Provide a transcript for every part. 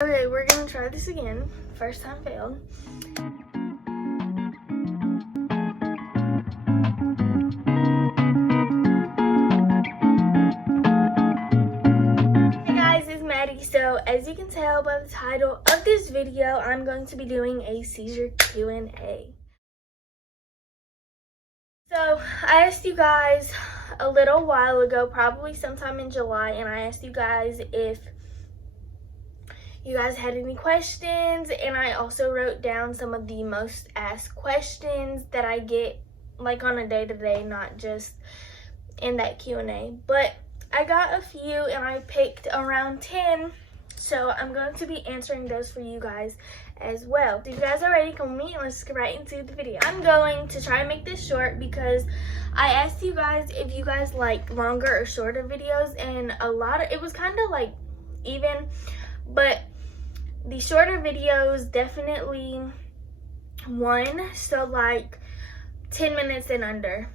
Okay, we're gonna try this again. First time failed. Hey guys, it's Maddie. So as you can tell by the title of this video, I'm going to be doing a seizure Q&A. So I asked you guys a little while ago, probably sometime in July, and I asked you guys if you guys had any questions, and I also wrote down some of the most asked questions that I get like on a day-to-day, not just in that Q&A. But I got a few and I picked around 10, so I'm going to be answering those for you guys as well. So if you guys are ready, come with me and let's get right into the video. I'm going to try and make this short because I asked you guys if you guys like longer or shorter videos, and it was kind of like even, but the shorter videos definitely won, so like 10 minutes and under.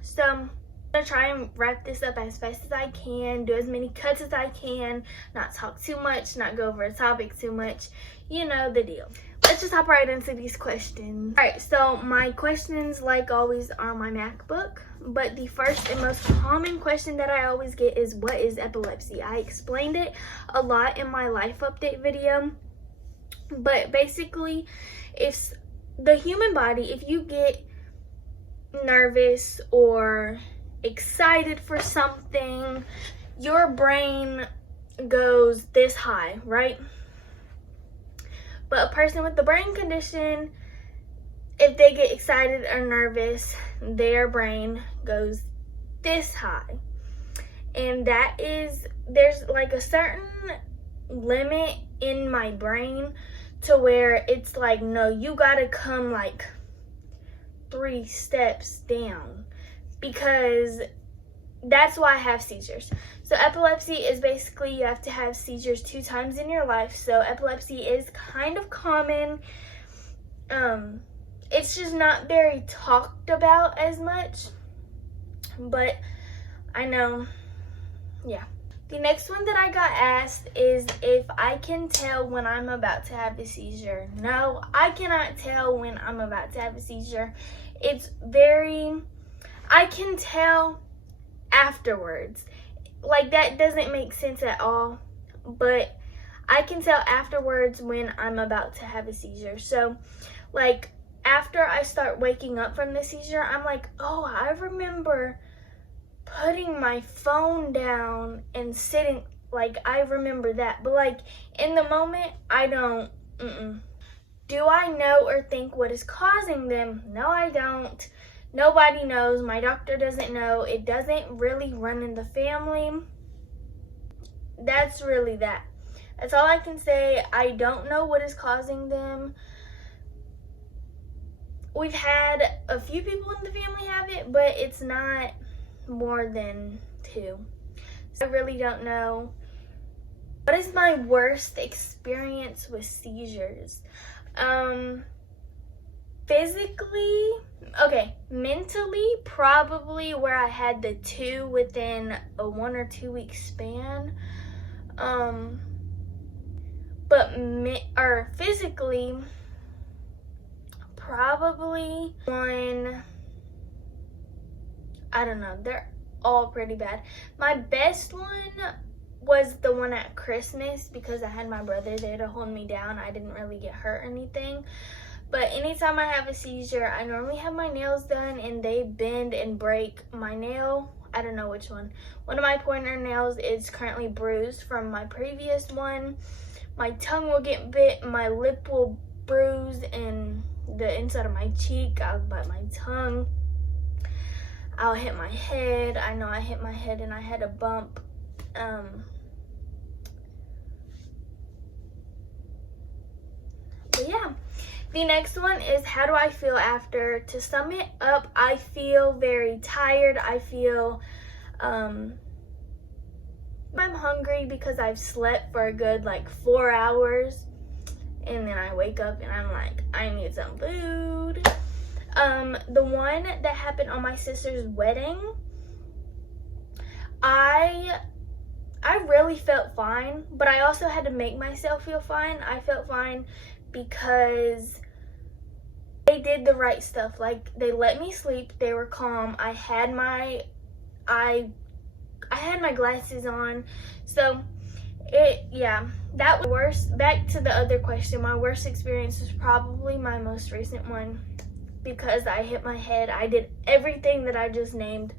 So I'm gonna try and wrap this up as fast as I can, do as many cuts as I can, not talk too much, not go over a topic too much, you know the deal. Let's just hop right into these questions. Alright, so my questions, like always, are on my MacBook, but the first and most common question that I always get is, what is epilepsy? I explained it a lot in my life update video, but basically, if the human body, if you get nervous or excited for something, your brain goes this high, right? But a person with the brain condition, if they get excited or nervous, their brain goes this high. And that is, there's like a certain limit in my brain to where it's like, no, you gotta come like 3 steps down, because that's why I have seizures. So epilepsy is basically, you have to have seizures 2 times in your life. So epilepsy is kind of common. It's just not very talked about as much, but I know, yeah. The next one that I got asked is if I can tell when I'm about to have a seizure. No, I cannot tell when I'm about to have a seizure. I can tell afterwards. Like, that doesn't make sense at all, but I can tell afterwards when I'm about to have a seizure. So, like, after I start waking up from the seizure, I'm like, oh, I remember putting my phone down and sitting, like, I remember that. But like, in the moment, I don't. Do I know or think what is causing them? No, I don't. Nobody knows. My doctor doesn't know. It doesn't really run in the family. That's really that. That's all I can say. I don't know what is causing them. We've had a few people in the family have it, but it's not more than 2. So I really don't know. What is my worst experience with seizures? Physically, okay, mentally, probably where I had the 2 within a 1 or 2 week span. But physically, probably one. I don't know, they're all pretty bad. My best one was the one at Christmas, because I had my brother there to hold me down. I didn't really get hurt or anything. But anytime I have a seizure, I normally have my nails done and they bend and break. My nail, I don't know which one. One of my pointer nails is currently bruised from my previous one. My tongue will get bit, my lip will bruise, and the inside of my cheek, I'll bite my tongue. I'll hit my head. I know I hit my head and I had a bump. But yeah. The next one is, how do I feel after? To sum it up, I feel very tired. I feel I'm hungry because I've slept for a good like 4 hours. And then I wake up and I'm like, I need some food. The one that happened on my sister's wedding, I I really felt fine, but I also had to make myself feel fine. I felt fine because they did the right stuff. Like, they let me sleep, they were calm. I had my glasses on. So that was worst. Back to the other question, my worst experience was probably my most recent one because I hit my head. I did everything that I just named.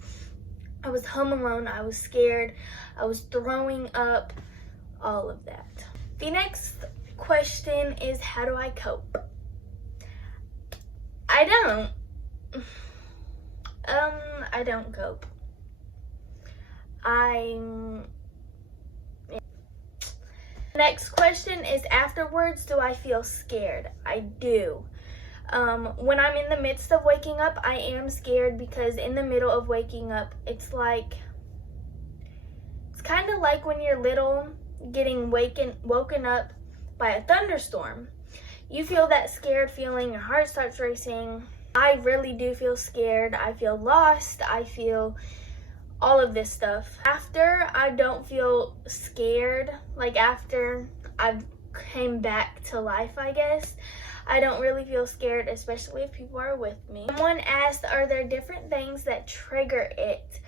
I was home alone, I was scared, I was throwing up, all of that. The next question is, how do I cope? I don't cope. Next question is, afterwards, do I feel scared? I do. When I'm in the midst of waking up, I am scared because in the middle of waking up, it's kind of like when you're little, getting woken up by a thunderstorm. You feel that scared feeling, your heart starts racing. I really do feel scared. I feel lost. I feel all of this stuff. After, I don't feel scared. Like, after I've came back to life, I guess, I don't really feel scared, especially if people are with me. Someone asked, are there different things that trigger it?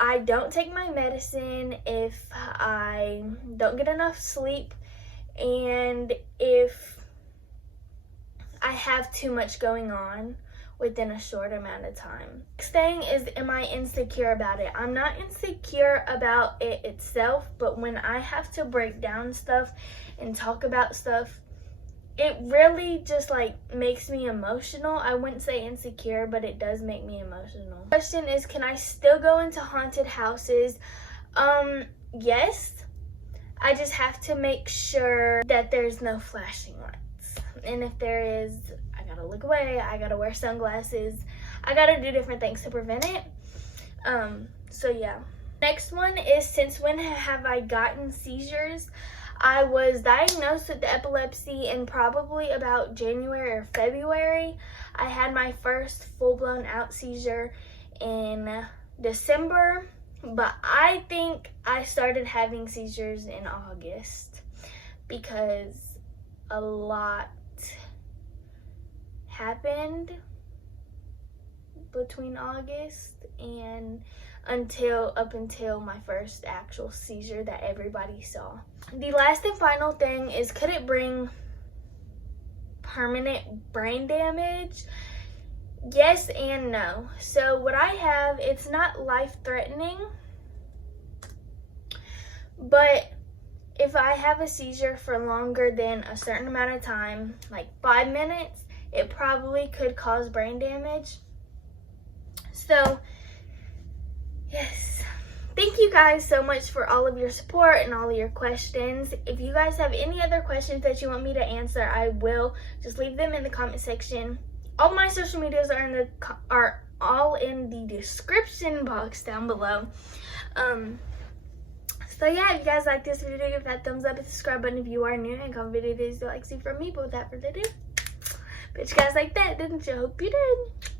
I don't take my medicine if I don't get enough sleep and if I have too much going on within a short amount of time. Next thing is, am I insecure about it? I'm not insecure about it itself, but when I have to break down stuff and talk about stuff, it really just makes me emotional. I wouldn't say insecure, but it does make me emotional. Question is, can I still go into haunted houses? Yes. I just have to make sure that there's no flashing lights. And if there is, I gotta look away. I gotta wear sunglasses. I gotta do different things to prevent it. So yeah. Next one is, since when have I gotten seizures? I was diagnosed with epilepsy in probably about January or February. I had my first full-blown out seizure in December, but I think I started having seizures in August because a lot happened between August and up until my first actual seizure that everybody saw. The last and final thing is, could it bring permanent brain damage? Yes and no. So what I have, it's not life-threatening, but if I have a seizure for longer than a certain amount of time, like 5 minutes, it probably could cause brain damage. So yes, thank you guys so much for all of your support and all of your questions. If you guys have any other questions that you want me to answer, I will. Just leave them in the comment section. All my social medias are all in the description box down below. So yeah, if you guys like this video, give that thumbs up and subscribe button if you are new, and comment videos you'd like to see from me. But without further ado, bet you guys like that, didn't you? Hope you did.